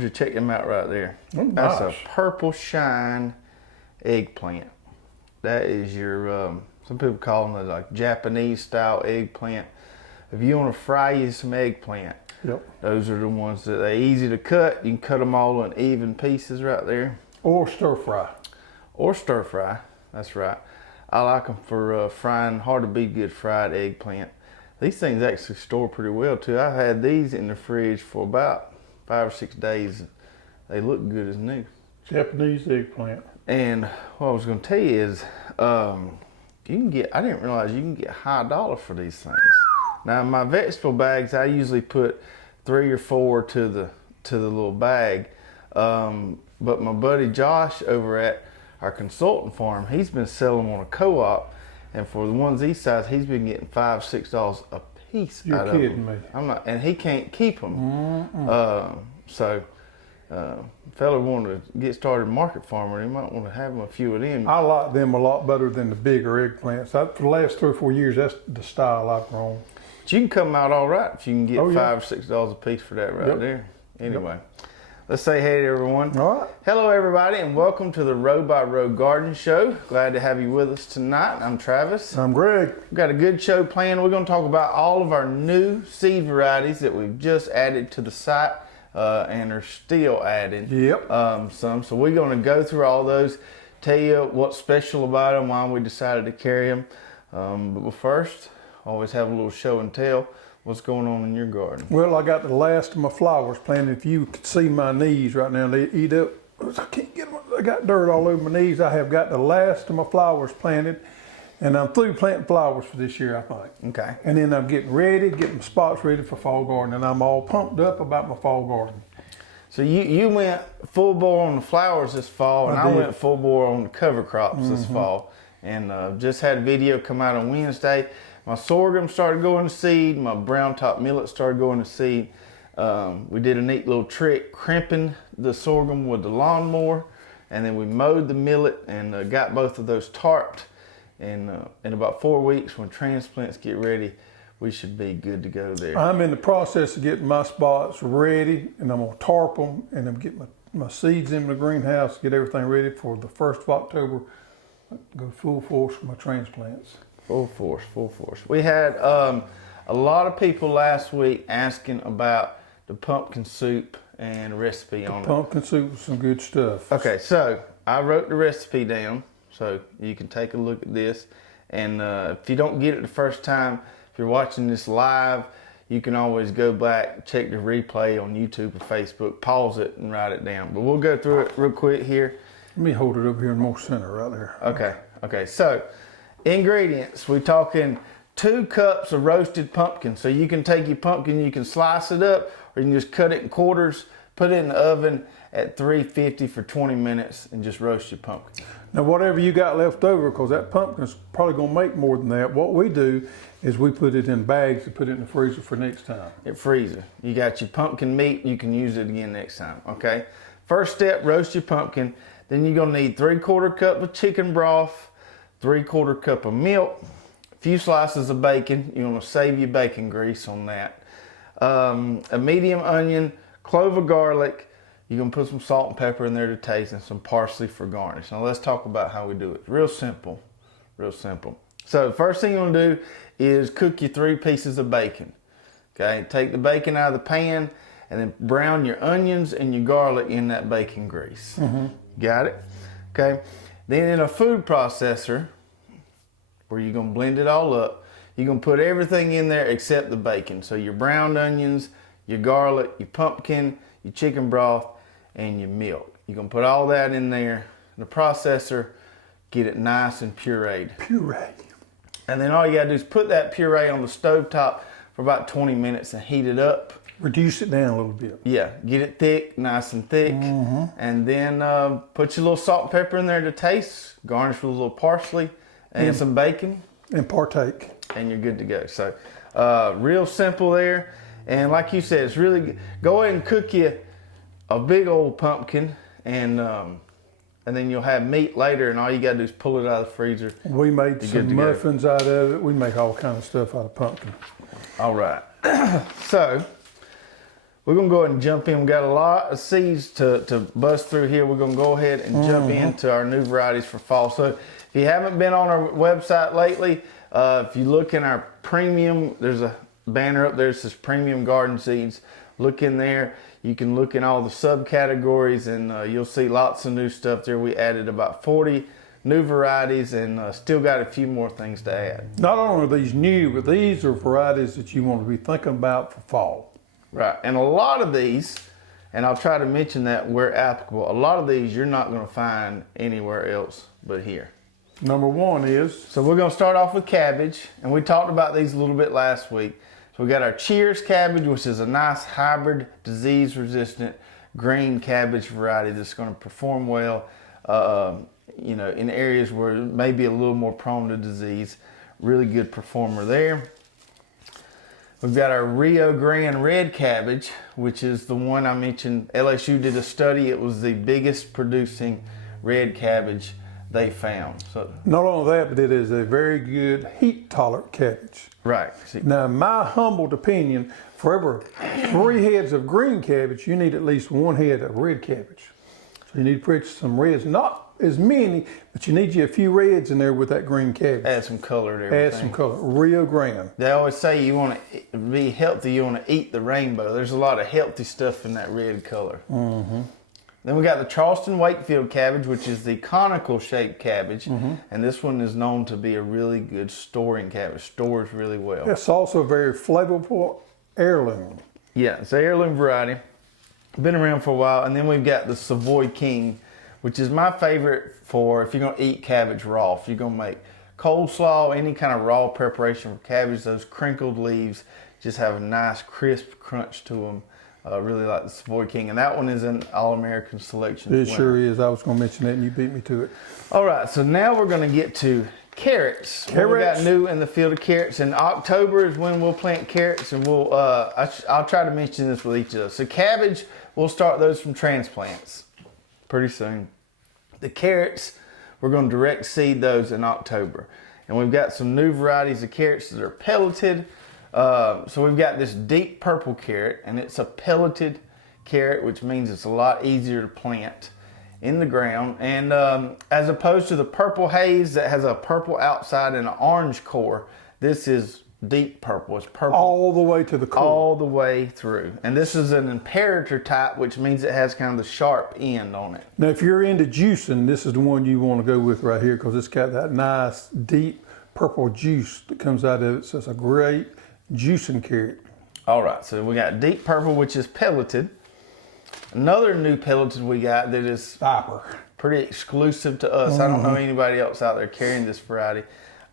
want you to check them out right there. Oh, That's nice. a purple shine eggplant. That is your, some people call them like Japanese style eggplant. If you want to fry you some eggplant, Yep. those are the ones that are easy to cut. You can cut them all in even pieces right there. Or stir fry. Or stir fry, that's right. I like them for frying, hard to beat good fried eggplant. These things actually store pretty well too. I've had these in the fridge for about 5 or 6 days. They look good as new. Japanese eggplant. And what I was gonna tell you is, you can get, I didn't realize you can get high dollar for these things. Now in my vegetable bags, I usually put 3 or 4 to the little bag. But my buddy Josh over at our consultant farm, he's been selling them on a co-op, and for the ones these size, he's been getting $5, $6 a piece. You're out of kidding them. me. I'm not, and he can't keep them. Fella wanted to get started market farmer, he might want to have them a few of them. I like them a lot better than the bigger eggplants. For the last 3 or 4 years, that's the style I've grown. But you can come out all right if you can get Oh, yeah. $5 or $6 a piece for that right Yep. there. Anyway, let's say hey to everyone. All right. Hello everybody and welcome to the Row by Row Garden Show. Glad to have you with us tonight. I'm Travis. I'm Greg. We've got a good show planned. We're going to talk about all of our new seed varieties that we've just added to the site and are still adding Yep. some. So we're going to go through all those, tell you what's special about them, why we decided to carry them. But first, always have a little show and tell. What's going on in your garden? Well, I got the last of my flowers planted. If you could see my knees right now, they eat up. I can't get them. I got dirt all over my knees. I have got the last of my flowers planted, and I'm through planting flowers for this year, I think. Okay. And then I'm getting my spots ready for fall garden, and I'm all pumped up about my fall garden. So you went full bore on the flowers this fall, and I did. went full bore on the cover crops this fall. And just had a video come out on Wednesday. My sorghum started going to seed. My brown top millet started going to seed. We did a neat little trick, crimping the sorghum with the lawnmower, and then we mowed the millet and got both of those tarped. And in about 4 weeks, when transplants get ready, we should be good to go there. I'm in the process of getting my spots ready, and I'm gonna tarp them, and I'm getting my seeds in the greenhouse, get everything ready for the 1st of October. Go full force for my transplants. Full force, full force. We had a lot of people last week asking about the pumpkin soup and recipe on it. Pumpkin soup with some good stuff. Okay, so I wrote the recipe down so you can take a look at this. And if you don't get it the first time, if you're watching this live, you can always go back, check the replay on YouTube or Facebook, pause it and write it down. But we'll go through it real quick here. Let me hold it over here in more center right there. Okay, so ingredients, we're talking 2 cups of roasted pumpkin. So you can take your pumpkin, you can slice it up, or you can just cut it in quarters, put it in the oven at 350 for 20 minutes and just roast your pumpkin. Now, whatever you got left over, because that pumpkin's probably gonna make more than that, what we do is we put it in bags and put it in the freezer for next time. It freezer. You got your pumpkin meat, you can use it again next time, okay? First step, roast your pumpkin. Then you're gonna need 3/4 cup of chicken broth, 3/4 cup of milk, a few slices of bacon. You're gonna save your bacon grease on that. A medium onion, clove of garlic. You're gonna put some salt and pepper in there to taste and some parsley for garnish. Now let's talk about how we do it. Real simple, real simple. So first thing you're gonna do is cook your 3 pieces of bacon. Okay, take the bacon out of the pan and then brown your onions and your garlic in that bacon grease. Got it? Okay. Then in a food processor, where you're gonna blend it all up, you're gonna put everything in there except the bacon. So your browned onions, your garlic, your pumpkin, your chicken broth, and your milk. You're gonna put all that in there in the processor, get it nice and pureed. Puree. And then all you gotta do is put that puree on the stovetop for about 20 minutes and heat it up. Reduce it down a little bit. Yeah, get it thick, nice and thick. And then put your little salt and pepper in there to taste. Garnish with a little parsley and some bacon. And partake. And you're good to go. So real simple there. And like you said, it's really good. Go ahead and cook you a big old pumpkin and then you'll have meat later and all you gotta do is pull it out of the freezer. We made You're some muffins out of it. We make all kind of stuff out of pumpkin. All right. So we're gonna go ahead and jump in. We got a lot of seeds to bust through here. We're gonna go ahead and jump into our new varieties for fall. So if you haven't been on our website lately, if you look in our premium, there's a banner up there that says Premium Garden Seeds. Look in there. You can look in all the subcategories, and you'll see lots of new stuff there. We added about 40 new varieties, and still got a few more things to add. Not only are these new, but these are varieties that you want to be thinking about for fall. Right, and a lot of these, and I'll try to mention that where applicable, a lot of these you're not going to find anywhere else but here. Number one is? So we're going to start off with cabbage, and we talked about these a little bit last week. So we got our Cheers cabbage, which is a nice hybrid, disease-resistant green cabbage variety that's going to perform well, you know, in areas where it may be a little more prone to disease. Really good performer there. We've got our Rio Grande red cabbage, which is the one I mentioned. LSU did a study. It was the biggest producing red cabbage they found. So not only that, but it is a very good heat-tolerant cabbage. right. See, Now, in my humbled opinion, for every 3 heads of green cabbage, you need at least 1 head of red cabbage. So you need to put some reds, not as many, but you need you a few reds in there with that green cabbage. add some color to everything. Add some color. Rio Grande. They always say you want to be healthy, you want to eat the rainbow. There's a lot of healthy stuff in that red color. Then we got the Charleston Wakefield cabbage, which is the conical shaped cabbage. And this one is known to be a really good storing cabbage. Stores really well. It's also a very flavorful heirloom. Yeah, it's an heirloom variety. Been around for a while. And then we've got the Savoy King, which is my favorite for if you're going to eat cabbage raw. If you're going to make coleslaw, any kind of raw preparation for cabbage, those crinkled leaves just have a nice crisp crunch to them. Really like the Savoy King, and that one is an All-American selection. It sure is. I was going to mention that, and you beat me to it. All right, so now we're going to get to carrots. What we got new in the field of carrots. In October is when we'll plant carrots, and we'll. I'll try to mention this with each of us. So cabbage, we'll start those from transplants pretty soon. The carrots, we're going to direct seed those in October, and we've got some new varieties of carrots that are pelleted. So we've got this deep purple carrot, and it's a pelleted carrot, which means it's a lot easier to plant in the ground. And as opposed to the purple haze that has a purple outside and an orange core, this is deep purple. It's purple all the way to the core. all the way through. And this is an imperator type, which means it has kind of the sharp end on it. Now, if you're into juicing, this is the one you want to go with right here, because it's got that nice deep purple juice that comes out of it. So it's a great juicing carrot. All right, so we got deep purple, which is pelleted. Another new pelleted we got that is Viper. pretty exclusive to us. I don't know anybody else out there carrying this variety.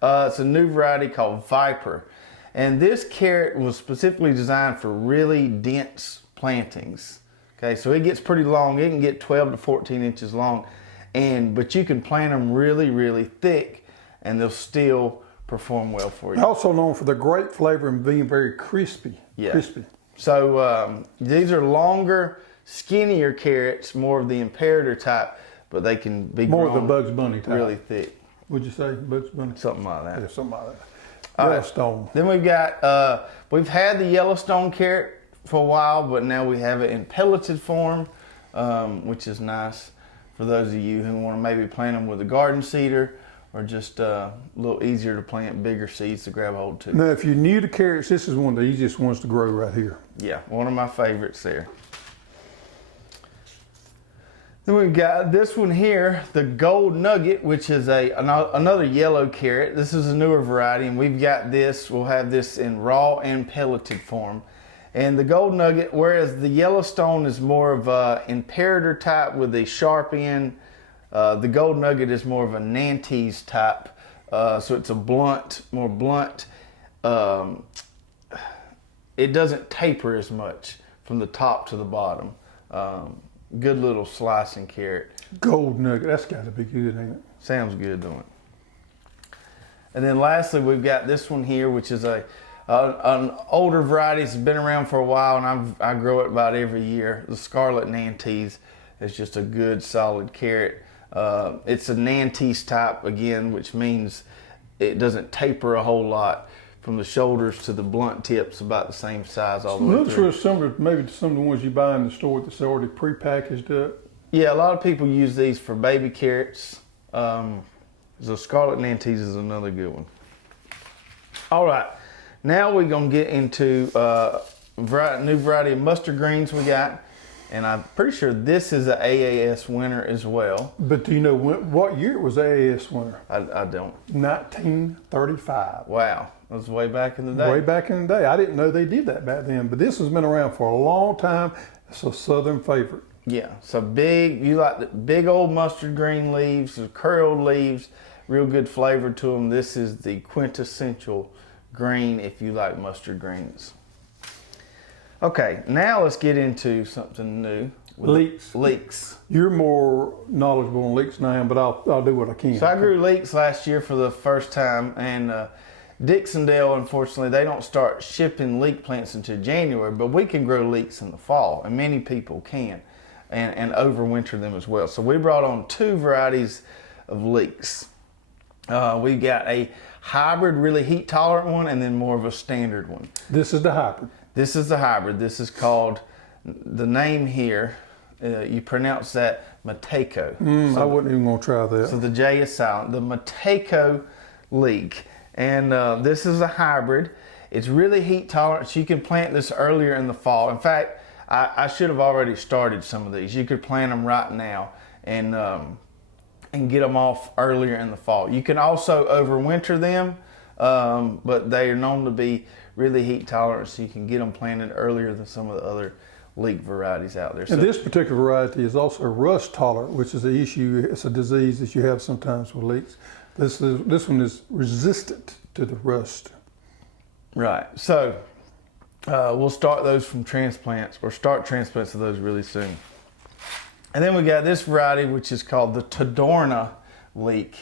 It's a new variety called Viper. And this carrot was specifically designed for really dense plantings. Okay, so it gets pretty long. It can get 12 to 14 inches long. But you can plant them really, really thick, and they'll still perform well for you. Also known for the great flavor and being very crispy. Yeah. Crispy. So these are longer, skinnier carrots, more of the imperator type, but they can be More of the Bugs Bunny type. really thick. Would you say Bugs Bunny? Something like that. Yeah, something like that. All right. Yellowstone. Then we've got, we've had the Yellowstone carrot for a while, but now we have it in pelleted form, which is nice for those of you who want to maybe plant them with a garden seeder, or just a little easier to plant bigger seeds to grab hold to. Now, if you're new to carrots, this is one of the easiest ones to grow right here. Yeah, one of my favorites there. Then we've got this one here, the Gold Nugget, which is another yellow carrot. This is a newer variety, and we've got this. We'll have this in raw and pelleted form. And the Gold Nugget, whereas the Yellowstone is more of a imperator type with a sharp end, the Gold Nugget is more of a Nantes type, so it's a more blunt. It doesn't taper as much from the top to the bottom. Good little slicing carrot. Gold Nugget, that's got to be good, ain't it? Sounds good, don't it? And then lastly, we've got this one here, which is an older variety. It's been around for a while, and I grow it about every year. The Scarlet Nantes is just a good, solid carrot. It's a Nantes type again, which means it doesn't taper a whole lot from the shoulders to the blunt tips about the same size all the way Looks through. real similar maybe to some of the ones you buy in the store that's already prepackaged up. Yeah, a lot of people use these for baby carrots. So Scarlet Nantes is another good one. All right, now we're gonna get into new variety of mustard greens we got. And I'm pretty sure this is an AAS winner as well. But do you know what year it was AAS winner? I don't. 1935. Wow, that was way back in the day. Way back in the day. I didn't know they did that back then, but this has been around for a long time. It's a Southern favorite. Yeah, so big, you like the big old mustard green leaves, the curled leaves, real good flavor to them. This is the quintessential green if you like mustard greens. Okay, now let's get into something new. Leeks. Leeks. You're more knowledgeable on leeks than I am, but I'll do what I can. So I grew leeks last year for the first time, and Dixondale, unfortunately, they don't start shipping leek plants until January, but we can grow leeks in the fall, and many people can, and overwinter them as well. So we brought on 2 varieties of leeks. We got a hybrid, really heat tolerant one, and then more of a standard one. This is the hybrid. This is the hybrid. This is called, the name here, you pronounce that Mateko. I wasn't even going to try that. So the J is silent. The Mateko leek. And this is a hybrid. It's really heat tolerant, so you can plant this earlier in the fall. In fact, I should have already started some of these. You could plant them right now and get them off earlier in the fall. You can also overwinter them, but they are known to be really heat tolerant, so you can get them planted earlier than some of the other leek varieties out there. So And this particular variety is also rust tolerant, which is an issue. It's a disease that you have sometimes with leeks. This one is resistant to the rust. right. So we'll start those from transplants, or start transplants of those really soon. And then we got this variety, which is called the Tadorna leek.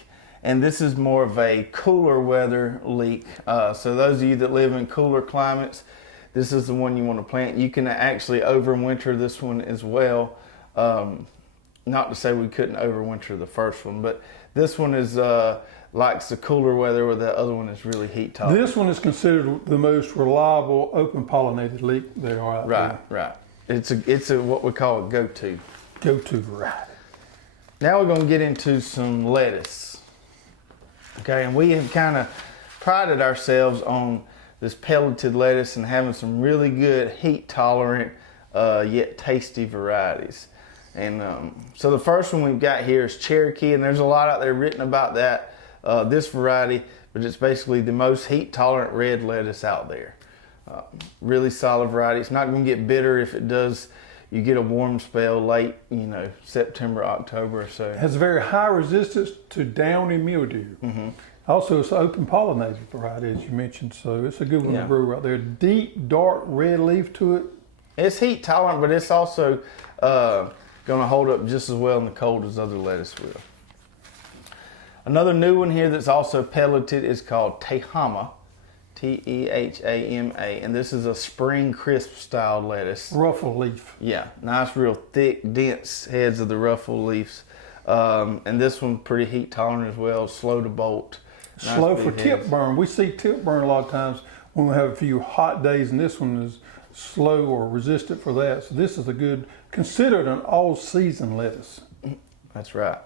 And this is more of a cooler weather leek. So those of you that live in cooler climates, this is the one you want to plant. You can actually overwinter this one as well. Not to say we couldn't overwinter the first one, but this one is likes the cooler weather, where the other one is really heat tolerant. This one is considered the most reliable open pollinated leek there are out there. Right. It's a what we call a go-to. Go-to variety. Now we're going to get into some lettuce. Okay, and we have kind of prided ourselves on this pelleted lettuce and having some really good heat tolerant yet tasty varieties. And so the first one we've got here is Cherokee, and there's a lot out there written about that, this variety, but it's basically the most heat tolerant red lettuce out there. Really solid variety. It's not going to get bitter if it does. You get a warm spell late, September, October or so. It has a very high resistance to downy mildew. Mm-hmm. Also, it's an open pollinated variety, as you mentioned, so it's a good one to grow right there. Deep, dark red leaf to it. It's heat tolerant, but it's also going to hold up just as well in the cold as other lettuce will. Another new one here that's also pelleted is called Tehama. Tehama, and this is a spring crisp style lettuce. Ruffle leaf. Yeah, nice, real thick, dense heads of the ruffle leaves. And this one pretty heat tolerant as well, slow to bolt. Nice Slow big for tip heads. burn. We see tip burn a lot of times when we have a few hot days, and this one is slow or resistant for that. So this is a good, considered an all-season lettuce. That's right.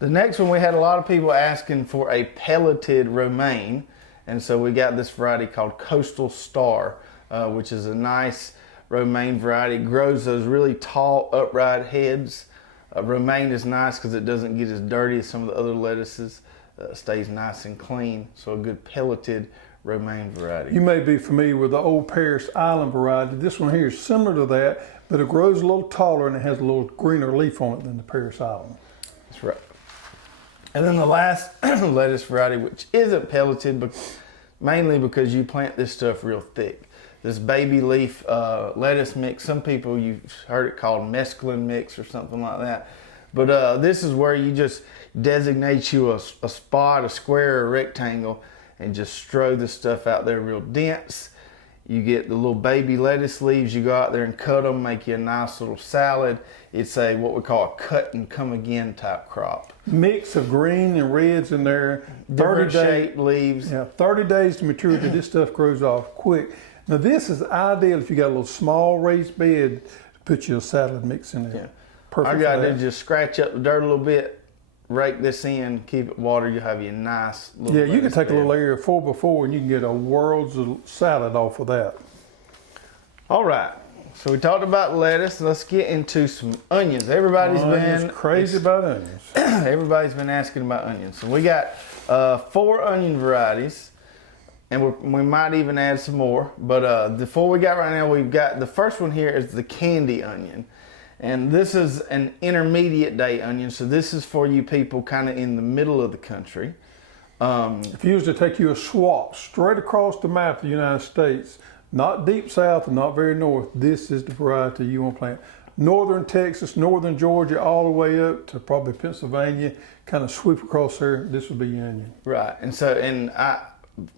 The next one, we had a lot of people asking for a pelleted romaine. And so we got this variety called Coastal Star, which is a nice romaine variety. It grows those really tall, upright heads. Romaine is nice because it doesn't get as dirty as some of the other lettuces. Stays nice and clean. So a good pelleted romaine variety. You may be familiar with the old Paris Island variety. This one here is similar to that, but it grows a little taller and it has a little greener leaf on it than the Paris Island. That's right. And then the last lettuce variety, which isn't pelleted, but mainly because you plant this stuff real thick. This baby leaf lettuce mix, some people, you've heard it called mesclun mix or something like that. But this is where you just designate you a spot, a square, or a rectangle, and just strew this stuff out there real dense. You get the little baby lettuce leaves, you go out there and cut them, make you a nice little salad. It's a what we call a cut and come again type crop. Mix of green and reds in there. Different shaped leaves. Yeah, 30 days to maturity. This stuff grows off quick. Now this is ideal if you got a little small raised bed to put your salad mix in there. Yeah. Perfect. All you gotta do is just scratch up the dirt a little bit, rake this in, keep it watered. You'll have your nice little Yeah, you can take bed. a little area 4x4 and you can get a world's of salad off of that. All right. So we talked about lettuce. Let's get into some onions. Everybody's been crazy about onions. Everybody's been asking about onions. So we got 4 onion varieties, and we might even add some more. But the 4 we got right now, we've got the first one here is the candy onion. And this is an intermediate day onion. So this is for you people kind of in the middle of the country. If you was to take you a swap straight across the map of the United States, not deep south and not very north, this is the variety you want to plant. Northern Texas, northern Georgia, all the way up to probably Pennsylvania, kind of sweep across there, this would be your onion. Right. And so,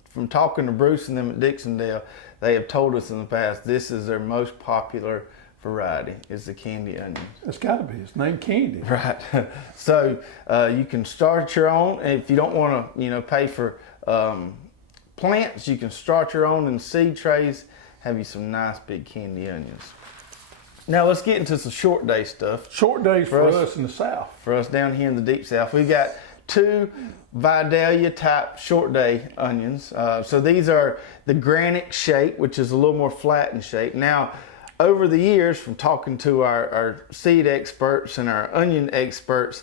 from talking to Bruce and them at Dixondale, they have told us in the past this is their most popular variety, is the candy onion. It's got to be. It's named Candy. Right. So you can start your own. If you don't want to, pay for plants, you can start your own in seed trays. Have you some nice big candy onions. Now let's get into some short day stuff. Short days for us in the South. For us down here in the deep South, we got 2 Vidalia type short day onions. So these are the granite shape, which is a little more flat in shape. Now, over the years, from talking to our seed experts and our onion experts,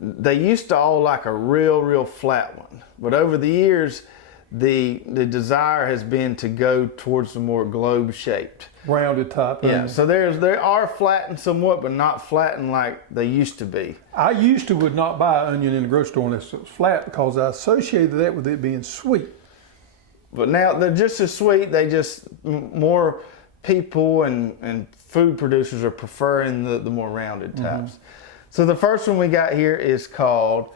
they used to all like a real flat one. But over the years, the desire has been to go towards the more globe shaped. Rounded type. Yeah, so they are flattened somewhat, but not flattened like they used to be. I used to would not buy onion in the grocery store unless it was flat because I associated that with it being sweet. But now they're just as sweet. They just more people and food producers are preferring the more rounded types. Mm-hmm. So the first one we got here is called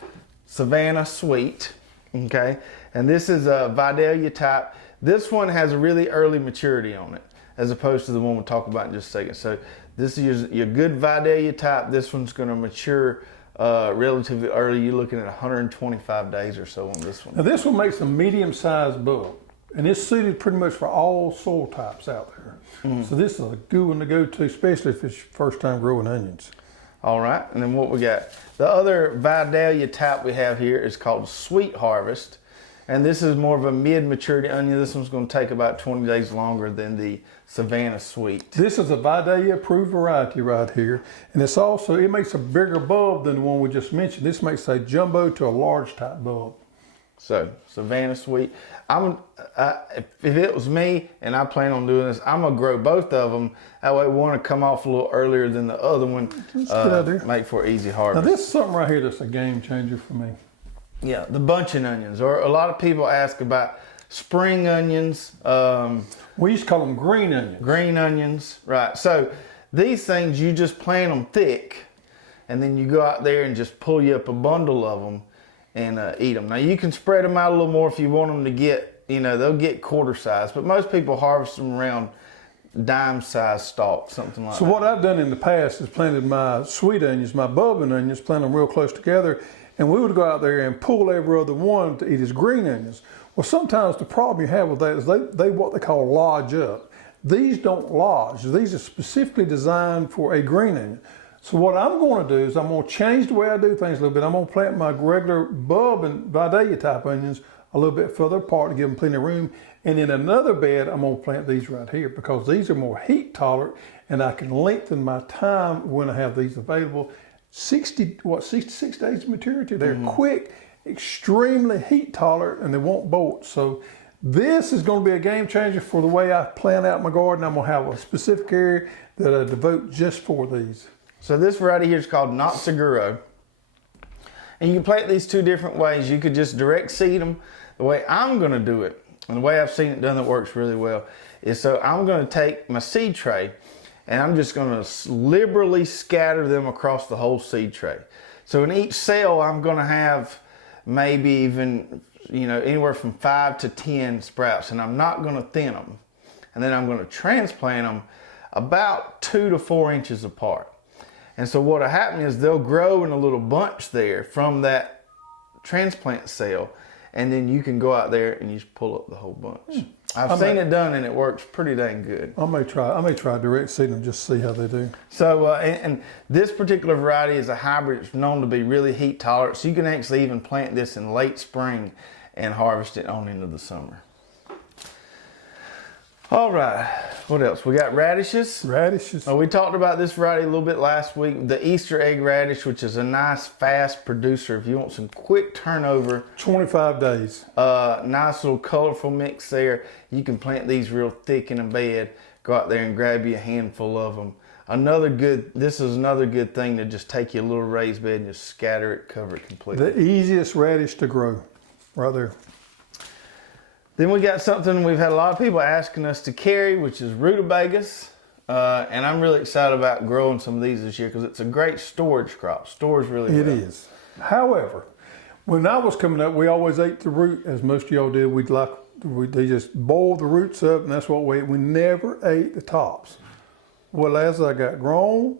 Savannah Sweet. Okay, and this is a Vidalia type. This one has a really early maturity on it, as opposed to the one we'll talk about in just a second. So this is your good Vidalia type. This one's going to mature relatively early. You're looking at 125 days or so on this one. Now this one makes a medium-sized bulb, and it's suited pretty much for all soil types out there. Mm-hmm. So this is a good one to go to, especially if it's your first time growing onions. All right, and then what we got? The other Vidalia type we have here is called Sweet Harvest. And this is more of a mid-maturity onion. This one's going to take about 20 days longer than the Savannah Sweet. This is a Vidalia approved variety right here. And it's also, it makes a bigger bulb than the one we just mentioned. This makes a jumbo to a large type bulb. So, Savannah Sweet. If it was me and I plan on doing this, I'm going to grow both of them. That way one will come off a little earlier than the other one. That's a good idea. Make for easy harvest. Now this is something right here that's a game changer for me. Yeah, the bunching onions. Or a lot of people ask about spring onions. We used to call them green onions. Green onions, right. So these things, you just plant them thick, and then you go out there and just pull you up a bundle of them and eat them. Now you can spread them out a little more if you want them to get, they'll get quarter size, but most people harvest them around dime size stalks, something like that. So what I've done in the past is planted my sweet onions, my bulbing onions, plant them real close together, and we would go out there and pull every other one to eat as green onions. Well, sometimes the problem you have with that is they what they call lodge up. These don't lodge. These are specifically designed for a green onion. So what I'm going to do is I'm going to change the way I do things a little bit. I'm going to plant my regular bulb and Vidalia type onions a little bit further apart to give them plenty of room. And in another bed, I'm going to plant these right here because these are more heat tolerant and I can lengthen my time when I have these available. 66 days of maturity. They're quick, extremely heat tolerant, and they won't bolt. So this is going to be a game changer for the way I plan out my garden. I'm going to have a specific area that I devote just for these. So this variety here is called Not Seguro. And you can plant these 2 different ways. You could just direct seed them. The way I'm going to do it, and the way I've seen it done that works really well, is so I'm going to take my seed tray and I'm just going to liberally scatter them across the whole seed tray. So in each cell, I'm going to have maybe even, anywhere from 5 to 10 sprouts, and I'm not going to thin them. and then I'm going to transplant them about 2 to 4 inches apart. And so what'll happen is they'll grow in a little bunch there from that transplant cell, and then you can go out there and you just pull up the whole bunch. I've seen it done, and it works pretty dang good. I may try direct seeding them just to see how they do. So, and this particular variety is a hybrid. It's known to be really heat tolerant, so you can actually even plant this in late spring and harvest it on into the summer. All right, what else? We got radishes. Radishes. We talked about this variety a little bit last week. The Easter egg radish, which is a nice, fast producer. If you want some quick turnover. 25 days. Nice little colorful mix there. You can plant these real thick in a bed. Go out there and grab you a handful of them. This is another good thing to just take you a little raised bed and just scatter it, cover it completely. The easiest radish to grow, right there. Then we got something we've had a lot of people asking us to carry, which is rutabagas. And I'm really excited about growing some of these this year because it's a great storage crop. Stores really well. It is. However, when I was coming up, we always ate the root, as most of y'all did. They just boiled the roots up, and that's what we ate. We never ate the tops. Well, as I got grown,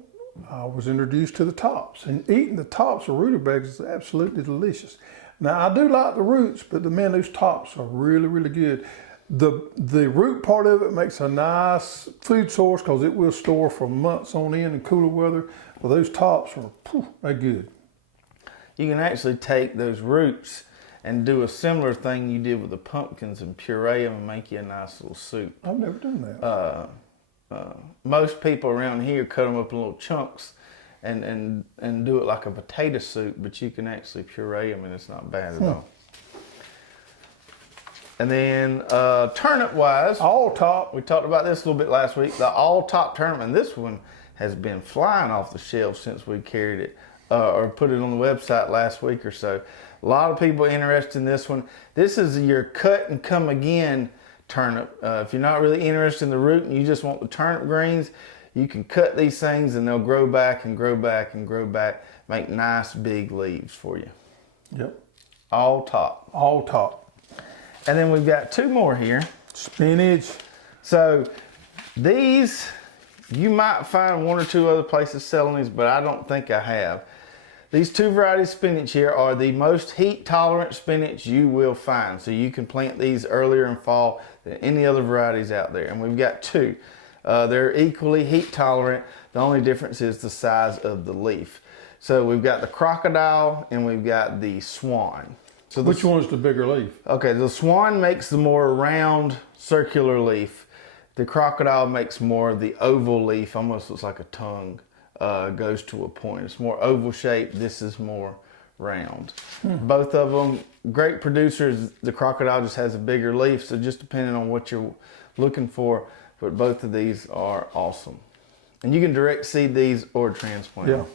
I was introduced to the tops. And eating the tops of rutabagas is absolutely delicious. Now, I do like the roots, but those tops are really, really good. The root part of it makes a nice food source because it will store for months on end in cooler weather. Well, those tops are, they're good. You can actually take those roots and do a similar thing you did with the pumpkins and puree them and make you a nice little soup. I've never done that. Most people around here cut them up in little chunks and do it like a potato soup, but you can actually puree them and it's not bad at all. And then turnip wise, all top. we talked about this a little bit last week. The all top turnip, and this one has been flying off the shelf since we carried it or put it on the website last week or so. A lot of people interested in this one. This is your cut and come again turnip. If you're not really interested in the root and you just want the turnip greens, you can cut these things and they'll grow back and grow back and grow back, make nice big leaves for you. Yep. All top. All top. And then we've got 2 more here. Spinach. So these, you might find 1 or 2 other places selling these, but I don't think I have. These 2 varieties of spinach here are the most heat tolerant spinach you will find. So you can plant these earlier in fall than any other varieties out there. And we've got 2. They're equally heat tolerant. The only difference is the size of the leaf. So we've got the crocodile and we've got the swan. So Which one's the bigger leaf? Okay, the swan makes the more round circular leaf. The crocodile makes more of the oval leaf, almost looks like a tongue, goes to a point. It's more oval shaped. This is more round. Both of them, great producers. The crocodile just has a bigger leaf, so just depending on what you're looking for, but both of these are awesome. And you can direct seed these or transplant them.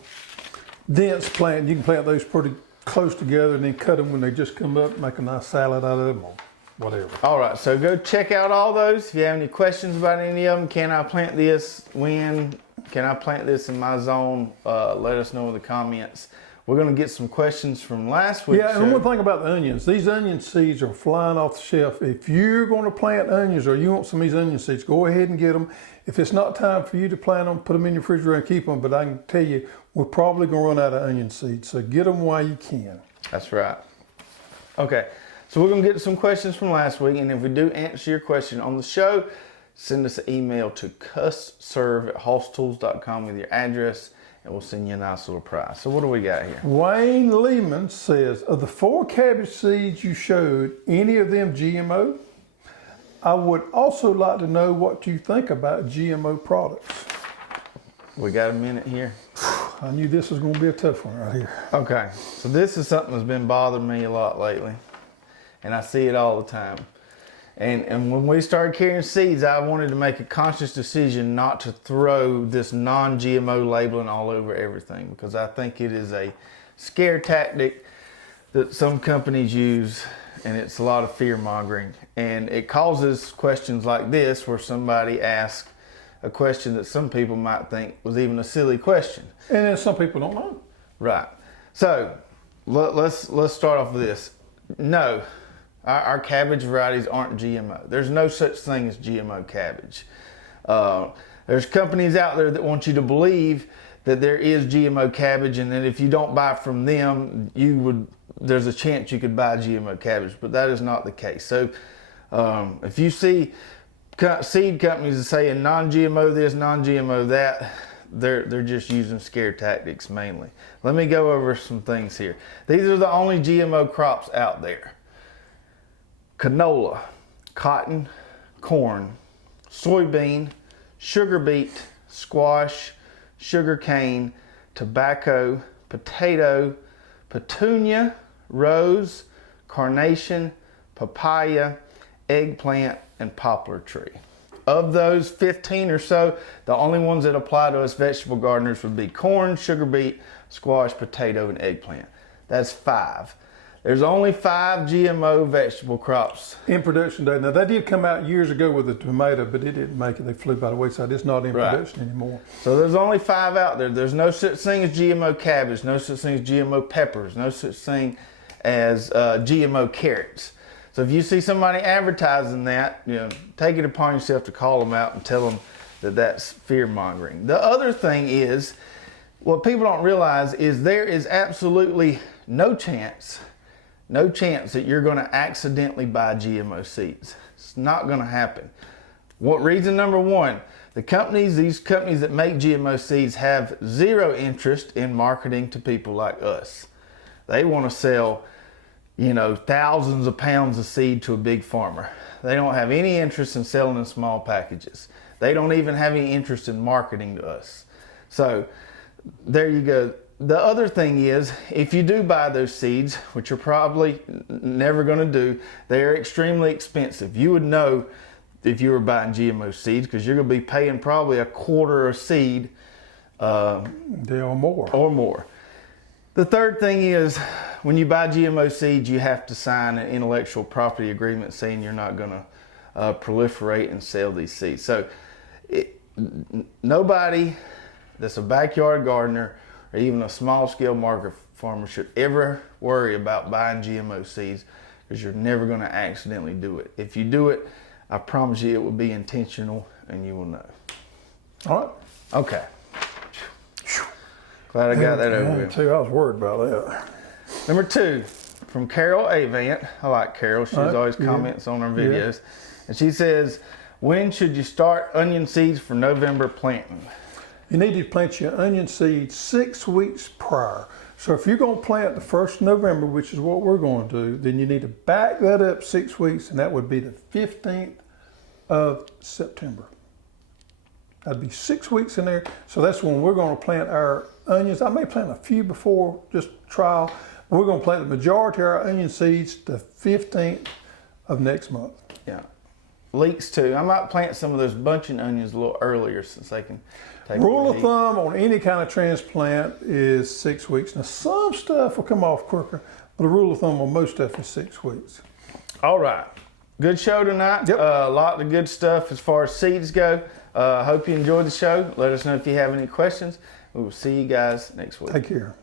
Dense plant, you can plant those pretty close together and then cut them when they just come up, make a nice salad out of them or whatever. All right, so go check out all those. If you have any questions about any of them, can I plant this? When? Can I plant this in my zone? Let us know in the comments. We're going to get some questions from last week. Yeah, and one thing about the onions, these onion seeds are flying off the shelf. If you're going to plant onions or you want some of these onion seeds, go ahead and get them. If it's not time for you to plant them, put them in your refrigerator and keep them. But I can tell you, we're probably going to run out of onion seeds. So get them while you can. That's right. Okay, so we're going to get some questions from last week. And if we do answer your question on the show, send us an email to custserve@hosstools.com with your address, and we'll send you a nice little prize. So what do we got here? Wayne Lehman says, of the 4 cabbage seeds you showed, any of them GMO? I would also like to know what you think about GMO products. We got a minute here. I knew this was going to be a tough one right here. Okay, so this is something that's been bothering me a lot lately, and I see it all the time. And when we started carrying seeds, I wanted to make a conscious decision not to throw this non-GMO labeling all over everything, because I think it is a scare tactic that some companies use, and it's a lot of fear-mongering. And it causes questions like this, where somebody asks a question that some people might think was even a silly question. And then some people don't know. Right. So let's start off with this. No, Our cabbage varieties aren't GMO. There's no such thing as GMO cabbage. There's companies out there that want you to believe that there is GMO cabbage, and that if you don't buy from them, there's a chance you could buy GMO cabbage, but that is not the case. So if you see seed companies saying non-GMO this, non-GMO that, they're just using scare tactics mainly. Let me go over some things here. These are the only GMO crops out there: canola, cotton, corn, soybean, sugar beet, squash, sugar cane, tobacco, potato, petunia, rose, carnation, papaya, eggplant, and poplar tree. Of those 15 or so, the only ones that apply to us vegetable gardeners would be corn, sugar beet, squash, potato, and eggplant. That's 5. There's only 5 GMO vegetable crops in production today. Now, they did come out years ago with the tomato, but it didn't make it. They flew by the wayside. It's not in production anymore. So there's only 5 out there. There's no such thing as GMO cabbage, no such thing as GMO peppers, no such thing as GMO carrots. So if you see somebody advertising that, take it upon yourself to call them out and tell them that that's fear mongering. The other thing is, what people don't realize is there is absolutely no chance that you're going to accidentally buy GMO seeds. It's not going to happen. What reason? Number one, these companies that make GMO seeds have zero interest in marketing to people like us. They want to sell, thousands of pounds of seed to a big farmer. They don't have any interest in selling in small packages. They don't even have any interest in marketing to us. So there you go. The other thing is, if you do buy those seeds, which you're probably never going to do, they are extremely expensive. You would know if you were buying GMO seeds, because you're going to be paying probably $0.25 a seed. Or more. The third thing is, when you buy GMO seeds, you have to sign an intellectual property agreement saying you're not going to proliferate and sell these seeds. So nobody that's a backyard gardener or even a small-scale market farmer should ever worry about buying GMO seeds, because you're never going to accidentally do it. If you do it, I promise you it will be intentional and you will know. All right. Okay. Glad I got that over with. Too, I was worried about that. Number 2, from Carol Avant. I like Carol. She always comments on our videos. Yeah. And she says, when should you start onion seeds for November planting? You need to plant your onion seeds 6 weeks prior. So if you're going to plant the 1st of November, which is what we're going to do, then you need to back that up 6 weeks, and that would be the 15th of September. That'd be 6 weeks in there. So that's when we're going to plant our onions. I may plant a few before, just trial. We're going to plant the majority of our onion seeds the 15th of next month. Yeah. Leeks too. I might plant some of those bunching onions a little earlier, since they can take Rule of thumb on any kind of transplant is 6 weeks. Now, some stuff will come off quicker, but the rule of thumb on most stuff is 6 weeks. All right. Good show tonight. Yep. A lot of good stuff as far as seeds go. Hope you enjoyed the show. Let us know if you have any questions. We will see you guys next week. Take care.